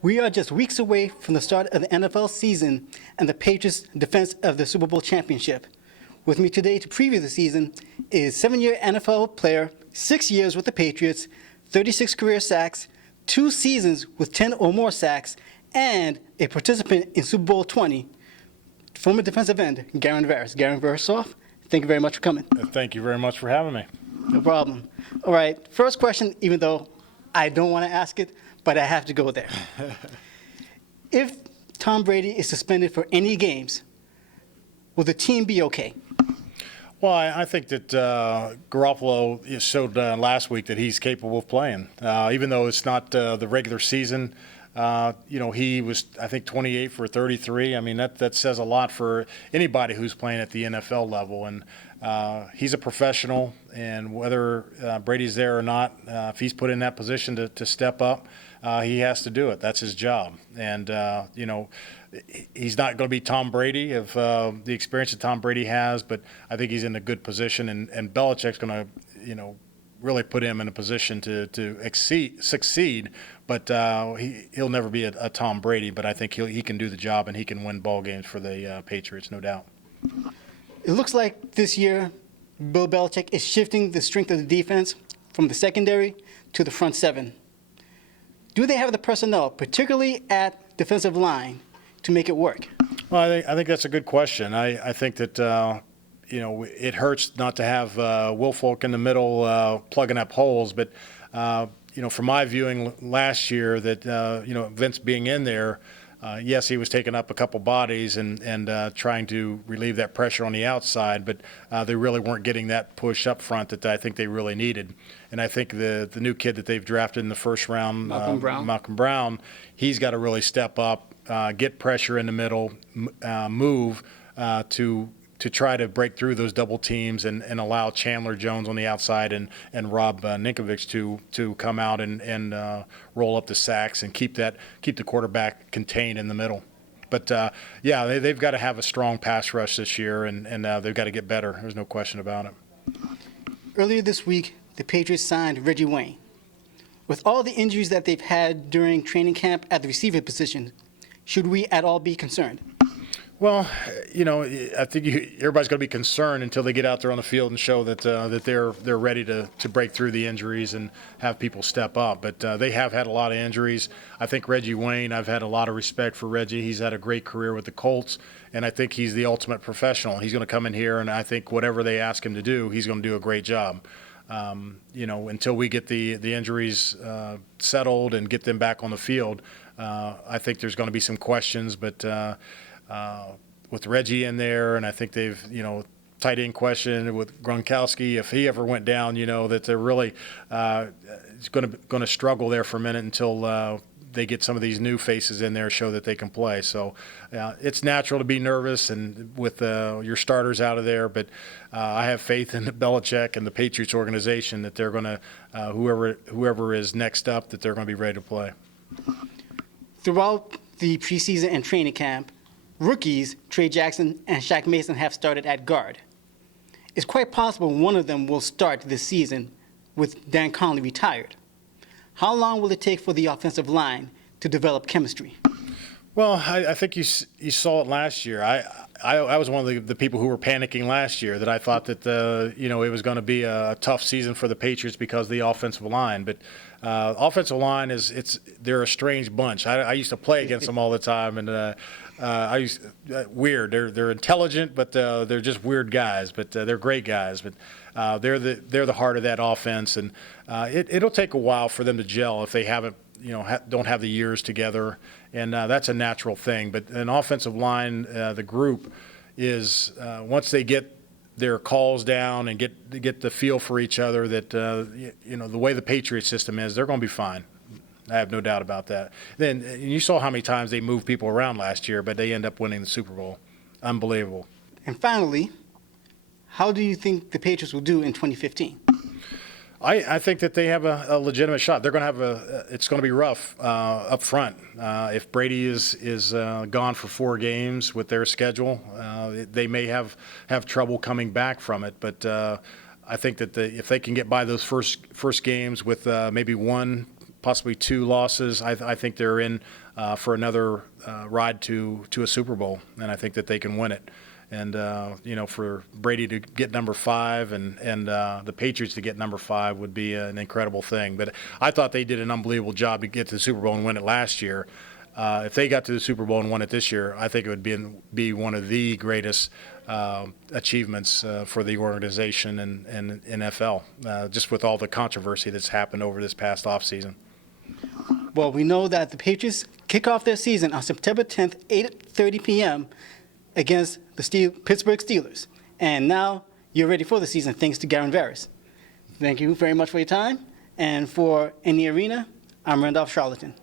We are just weeks away from the start of the NFL season and the Patriots' defense of the Super Bowl championship. With me today to preview the season is 7-year NFL player, 6 years with the Patriots, 36 career sacks, 2 seasons with 10 or more sacks, and a participant in Super Bowl 20, former defensive end, Garin Veris. Garin Veris, thank you very much for coming. Thank you very much for having me. No problem. All right, first question, even though I don't want to ask it, but I have to go there. If Tom Brady is suspended for any games, will the team be okay? Well, I think that Garoppolo showed last week that he's capable of playing. Even though it's not the regular season, he was, I think, 28 for 33. I mean, that says a lot for anybody who's playing at the NFL level. And he's a professional, and whether Brady's there or not, if he's put in that position to step up, he has to do it. That's his job. And, he's not going to be Tom Brady of the experience that Tom Brady has, but I think he's in a good position, and Belichick's going to, really put him in a position to succeed. But he'll never be a Tom Brady, but I think he can do the job, and he can win ball games for the Patriots, no doubt. It looks like this year Bill Belichick is shifting the strength of the defense from the secondary to the front seven. Do they have the personnel, particularly at defensive line, to make it work? Well, I think that's a good question. I think that it hurts not to have Will Folk in the middle plugging up holes, but from my viewing last year, that Vince being in there, yes, he was taking up a couple bodies and trying to relieve that pressure on the outside, but they really weren't getting that push up front that I think they really needed. And I think the new kid that they've drafted in the first round, Malcolm Brown, he's got to really step up, get pressure in the middle, move to try to break through those double teams and allow Chandler Jones on the outside and Rob Ninkovich to come out and roll up the sacks and keep the quarterback contained in the middle. But, they've got to have a strong pass rush this year, and they've got to get better. There's no question about it. Earlier this week, the Patriots signed Reggie Wayne. With all the injuries that they've had during training camp at the receiver position, should we at all be concerned? Well, I think everybody's going to be concerned until they get out there on the field and show that they're ready to break through the injuries and have people step up. But they have had a lot of injuries. I think Reggie Wayne, I've had a lot of respect for Reggie. He's had a great career with the Colts, and I think he's the ultimate professional. He's going to come in here, and I think whatever they ask him to do, he's going to do a great job. Until we get the injuries settled and get them back on the field, I think there's going to be some questions, but with Reggie in there, and I think they've, tight end question with Gronkowski, if he ever went down, that they're really going to struggle there for a minute until they get some of these new faces in there, show that they can play. So it's natural to be nervous and with your starters out of there, but I have faith in Belichick and the Patriots organization that they're going to, whoever is next up, that they're going to be ready to play. Throughout the preseason and training camp, rookies Trey Jackson and Shaq Mason have started at guard. It's quite possible one of them will start this season with Dan Conley retired. How long will it take for the offensive line to develop chemistry? Well, I think you saw it last year. I was one of the people who were panicking last year, that I thought that it was going to be a tough season for the Patriots because of the offensive line. But offensive line they're a strange bunch. I used to play against them all the time, and weird. They're intelligent, but they're just weird guys. But they're great guys. But they're the heart of that offense, and it'll take a while for them to gel if they haven't. Don't have the years together, and that's a natural thing. But an offensive line, the group is once they get their calls down and get the feel for each other, that the way the Patriot system is, they're going to be fine. I have no doubt about that. Then you saw how many times they moved people around last year, but they end up winning the Super Bowl. Unbelievable. And finally, how do you think the Patriots will do in 2015? I think that they have a legitimate shot. They're going to have it's going to be rough up front. If Brady is gone for 4 games with their schedule, they may have trouble coming back from it. But I think that if they can get by those first games with maybe one possibly 2 losses, I think they're in for another ride to a Super Bowl, and I think that they can win it. And for Brady to get number 5 and the Patriots to get number 5 would be an incredible thing. But I thought they did an unbelievable job to get to the Super Bowl and win it last year. If they got to the Super Bowl and won it this year, I think it would be one of the greatest achievements for the organization and NFL, just with all the controversy that's happened over this past offseason. Well, we know that the Patriots kick off their season on September 10th, 8:30 p.m. against the Pittsburgh Steelers. And now you're ready for the season thanks to Garin Veris. Thank you very much for your time. And for In the Arena, I'm Randolph Charlatan.